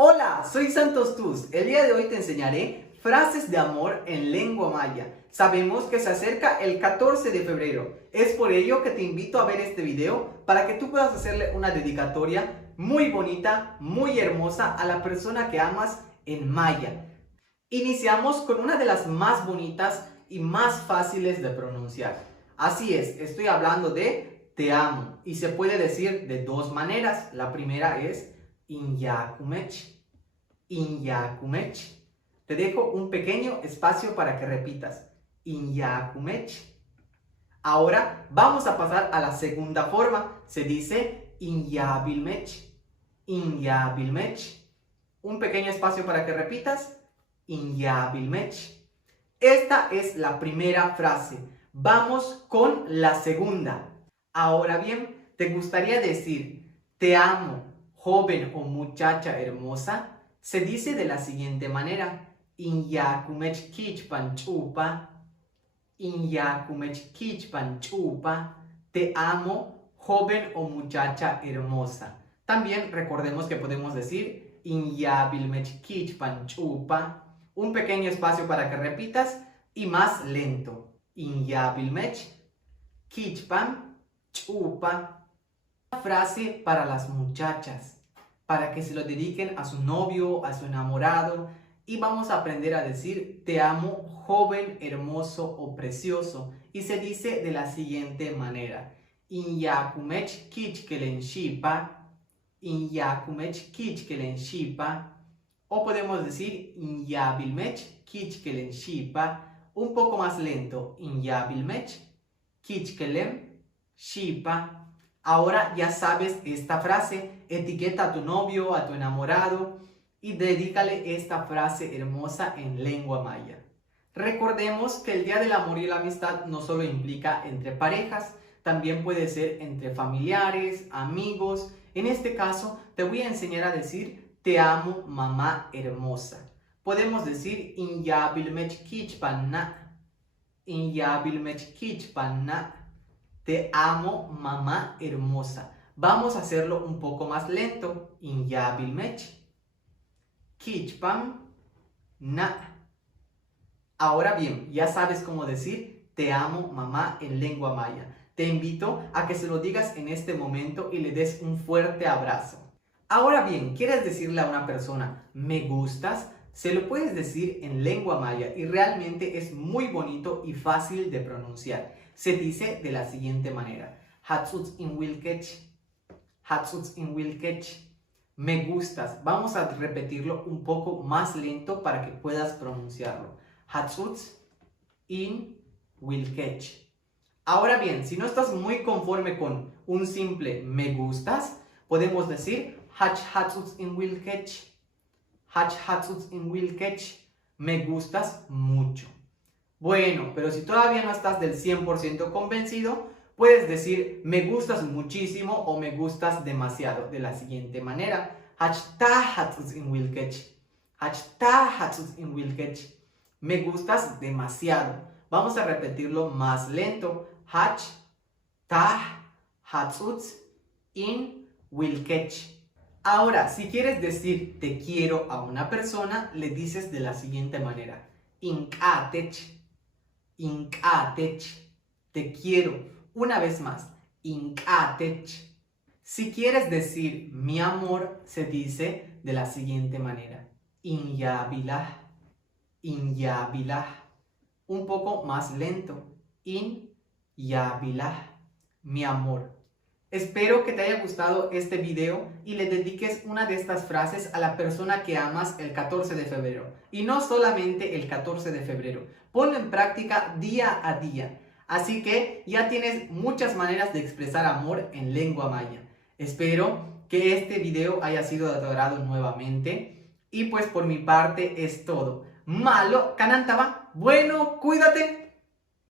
Hola, soy Santos Tus. El día de hoy te enseñaré frases de amor en lengua maya. Sabemos que se acerca el 14 de febrero. Es por ello que te invito a ver este video para que tú puedas hacerle una dedicatoria muy bonita, muy hermosa a la persona que amas en maya. Iniciamos con una de las más bonitas y más fáciles de pronunciar. Así es, estoy hablando de te amo y se puede decir de dos maneras. La primera es Inyakumech. Inyakumech. Te dejo un pequeño espacio para que repitas. Inyakumech. Ahora vamos a pasar a la segunda forma. Se dice Inyabilmech. Inyabilmech. Un pequeño espacio para que repitas. Inyabilmech. Esta es la primera frase. Vamos con la segunda. Ahora bien, ¿te gustaría decir te amo, joven o muchacha hermosa? Se dice de la siguiente manera. Inyakumech kichpan chupa. Inyakumech kichpan chupa. Te amo, joven o muchacha hermosa. También recordemos que podemos decir Inyabilmech kichpan chupa. Un pequeño espacio para que repitas y más lento. Inyabilmech kichpan chupa. Una frase para las muchachas, para que se lo dediquen a su novio, a su enamorado. Y vamos a aprender a decir te amo, joven, hermoso o precioso. Y se dice de la siguiente manera. Inyakumech kichkelen shipa. Inyakumech kichkelen shipa. O podemos decir Inyabilmech kichkelen shipa. Un poco más lento. Inyabilmech kichkelen shipa. Ahora ya sabes esta frase. Etiqueta a tu novio, a tu enamorado y dedícale esta frase hermosa en lengua maya. Recordemos que el Día del Amor y la Amistad no solo implica entre parejas, también puede ser entre familiares, amigos. En este caso te voy a enseñar a decir te amo, mamá hermosa. Podemos decir Inyabilmech kichpanna. Inyabilmech kichpanna. Te amo, mamá hermosa. Vamos a hacerlo un poco más lento. Inyabilmech kichpan na. Ahora bien, ya sabes cómo decir te amo, mamá en lengua maya. Te invito a que se lo digas en este momento y le des un fuerte abrazo. Ahora bien, ¿quieres decirle a una persona me gustas? Se lo puedes decir en lengua maya y realmente es muy bonito y fácil de pronunciar. Se dice de la siguiente manera. Hatsuts in wilkech. Hatsuts in wilkech. Me gustas. Vamos a repetirlo un poco más lento para que puedas pronunciarlo. Hatsuts in wilkech. Ahora bien, si no estás muy conforme con un simple me gustas, podemos decir hatsuts in wilkech. Hatsuts in wilkech. Me gustas mucho. Bueno, pero si todavía no estás del 100% convencido, puedes decir me gustas muchísimo o me gustas demasiado de la siguiente manera. Hatsuts in wilkech. Hatsuts in wilkech. Me gustas demasiado. Vamos a repetirlo más lento. Hatsuts in wilkech. Ahora, si quieres decir te quiero a una persona, le dices de la siguiente manera. Inkatech. Inkatech. Te quiero. Una vez más. Inkatech. Si quieres decir mi amor, se dice de la siguiente manera. Inyabilah. Inyabilah. Un poco más lento. Inyabilah. Mi amor. Espero que te haya gustado este video y le dediques una de estas frases a la persona que amas el 14 de febrero. Y no solamente el 14 de febrero. Ponlo en práctica día a día. Así que ya tienes muchas maneras de expresar amor en lengua maya. Espero que este video haya sido de tu agrado nuevamente. Y pues por mi parte es todo. Malo, canantaba. Bueno, cuídate.